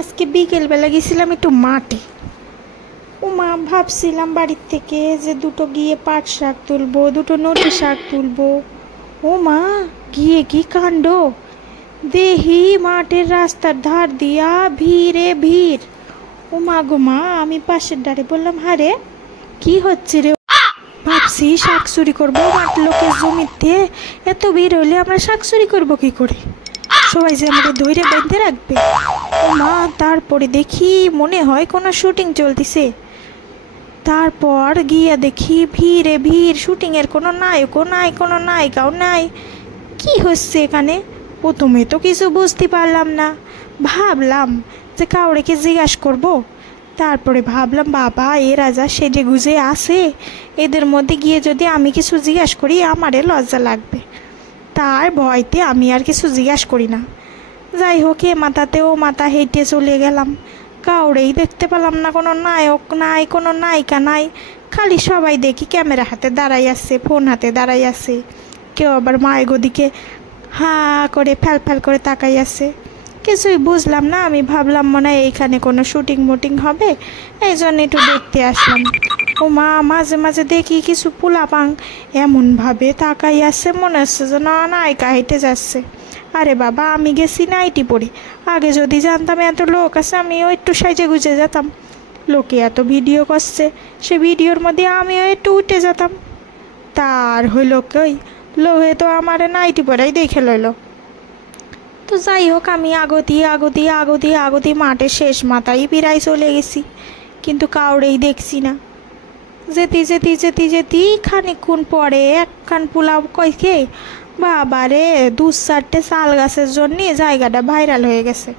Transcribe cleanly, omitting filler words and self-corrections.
আজকে বিকেলবেলা গেছিলাম একটু মাঠে। ও মা, ভাবছিলাম বাড়ির থেকে যে দুটো গিয়ে পাট শাক তুলবো, দুটো নটি শাক তুলবো। ও মা, গিয়ে কি কাণ্ড! দেহি মাঠের রাস্তার ধার দিয়া ভিড়ে ভিড়। ও মা গো মা, আমি পাশের ডারে বললাম, হারে কি হচ্ছে রে? ভাবছি শাক চুরি করবো মাঠ লোকের জমিতে। এত ভিড় হলে আমরা শাক চুরি করবো কি করে? সবাই যে আমাকে ধরে বেঁধে রাখবে। ও মা, তারপরে দেখি মনে হয় কোনো শুটিং চলতেছে। তারপর গিয়া দেখি ভিড়ে ভিড়, শুটিংয়ের কোনো নায়কও নাই, কোনো নায়িকাও নাই। কি হচ্ছে এখানে? প্রথমে তো কিছু বুঝতে পারলাম না। ভাবলাম যে কাউরেকে জিজ্ঞাসা করব। তারপরে ভাবলাম, বাবা এরা যা সেজে গুজে আসে, এদের মধ্যে গিয়ে যদি আমি কিছু জিজ্ঞাসা করি আমারে লজ্জা লাগবে। তার ভয়তে আমি আর কিছু জিজ্ঞাসা করি না। যাই হোক, এ মাথাতে ও মাথা হেঁটে চলে গেলাম। কাউরেই দেখতে পেলাম না, কোনো নায়ক নাই, কোনো নায়িকা নাই। খালি সবাই দেখি ক্যামেরা হাতে দাঁড়াই আছে, ফোন হাতে দাঁড়াই আছে। কেউ আবার মায়ের দিকে হাঁ করে ফ্যাল ফ্যাল করে তাকাই আছে। কিছুই বুঝলাম না। আমি ভাবলাম মনে হয় এইখানে কোনো শুটিং মুটিং হবে, এই জন্য একটু দেখতে আসলাম। ও মা, মাঝে মাঝে দেখি কিছু পোলাপাং এমনভাবে তাকাই আছে, মনে হচ্ছে যে না নায়িকা হেঁটে যাচ্ছে। আরে বাবা, আমি গেছি নাইটি পরে। আগে যদি জানতাম এত লোক আছে, আমিও একটু সাইজে গুজে যেতাম। লোকে এত ভিডিও করছে, সে ভিডিওর মধ্যে আমিও একটু উঠে যেতাম। তার হইল কই, লোকে তো আমার নাইটি পরেই দেখে লইল। তো যাই হোক, আমি আগতি মাঠের শেষ মাথায় প্রায় চলে গেছি, কিন্তু কাউরেই দেখছি না। যেতে খানিকক্ষণ পরে একখান পোলাও কইকে, বাবা রে, 2-4টে শাল গাছের জন্যে জায়গাটা ভাইরাল হয়ে গেছে।